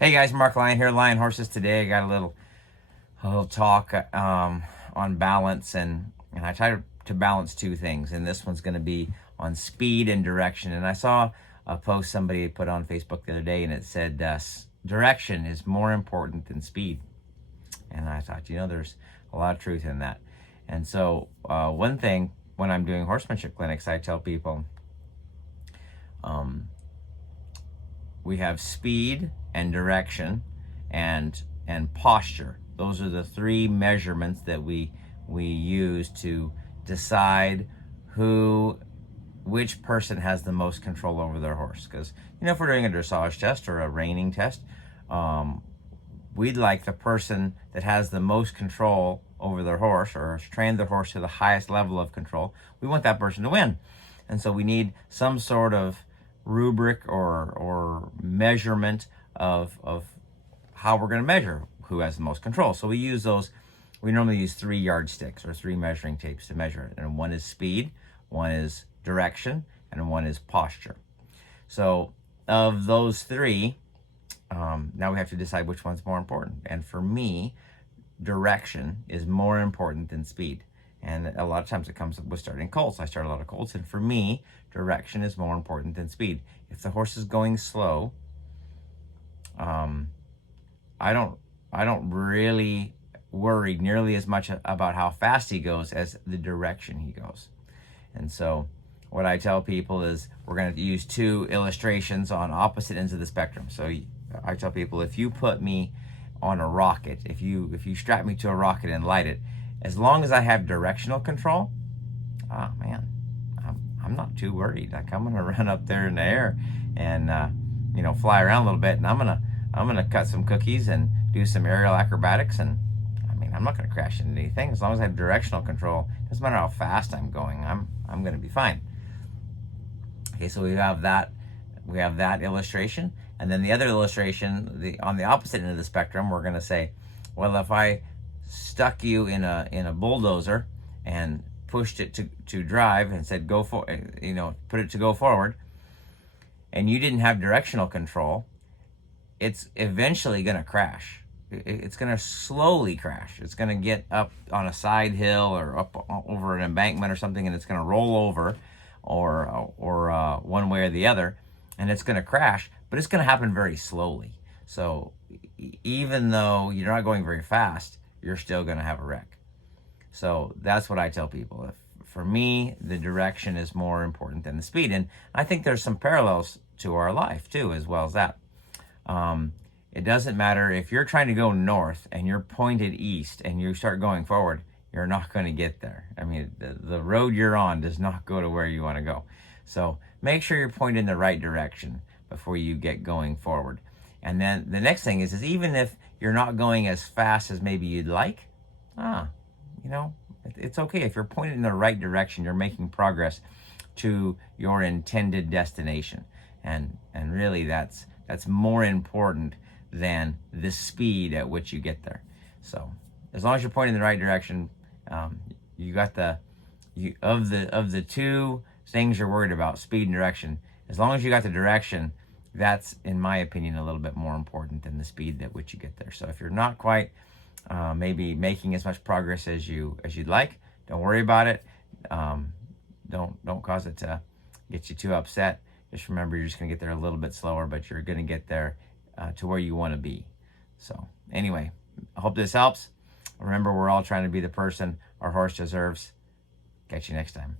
Hey guys, Mark Lyon here, Lion Horses. Today I got a little talk on balance, and I try to balance two things, and this one's going to be on speed and direction. And I saw a post somebody put on Facebook the other day, and it said direction is more important than speed. And I thought, there's a lot of truth in that. And so one thing when I'm doing horsemanship clinics, I tell people we have speed and direction and posture. Those are the three measurements that we use to decide which person has the most control over their horse. Because if we're doing a dressage test or a reining test, we'd like the person that has the most control over their horse or has trained their horse to the highest level of control. We want that person to win. And so we need some sort of rubric or measurement of how we're going to measure who has the most control. So we normally use 3 yardsticks or 3 measuring tapes to measure it. And one is speed, one is direction, and one is posture. So of those 3, now we have to decide which one's more important. And for me, direction is more important than speed. And a lot of times it comes with starting colts. I start a lot of colts, and for me, direction is more important than speed. If the horse is going slow, I don't really worry nearly as much about how fast he goes as the direction he goes. And so what I tell people is we're going to use 2 illustrations on opposite ends of the spectrum. So I tell people, if you put me on a rocket, if you strap me to a rocket and light it, as long as I have directional control, oh man, I'm not too worried. Like, I'm gonna run up there in the air and fly around a little bit, and I'm gonna cut some cookies and do some aerial acrobatics, and I'm not gonna crash into anything as long as I have directional control. Doesn't matter how fast I'm going, I'm gonna be fine. Okay, so we have that illustration, and then the other illustration, on the opposite end of the spectrum, we're gonna say, well, if I stuck you in a bulldozer and pushed it to drive and said go for, put it to go forward, and you didn't have directional control, it's eventually going to crash. It's going to slowly crash. It's going to get up on a side hill or up over an embankment or something, and it's going to roll over or one way or the other, and it's going to crash, but it's going to happen very slowly. So even though you're not going very fast, you're still going to have a wreck. So that's what I tell people. For me, the direction is more important than the speed. And I think there's some parallels to our life too, as well as that. It doesn't matter if you're trying to go north and you're pointed east and you start going forward, you're not going to get there. The road you're on does not go to where you want to go. So make sure you're pointed in the right direction before you get going forward. And then the next thing is even if you're not going as fast as maybe you'd like, it's okay. If you're pointed in the right direction, you're making progress to your intended destination. And really that's more important than the speed at which you get there. So as long as you're pointing in the right direction, you got of the 2 things you're worried about, speed and direction, as long as you got the direction, that's, in my opinion, a little bit more important than the speed at which you get there. So if you're not quite maybe making as much progress as you'd like, don't worry about it. Don't cause it to get you too upset. Just remember, you're just going to get there a little bit slower, but you're going to get there to where you want to be. So anyway, I hope this helps. Remember, we're all trying to be the person our horse deserves. Catch you next time.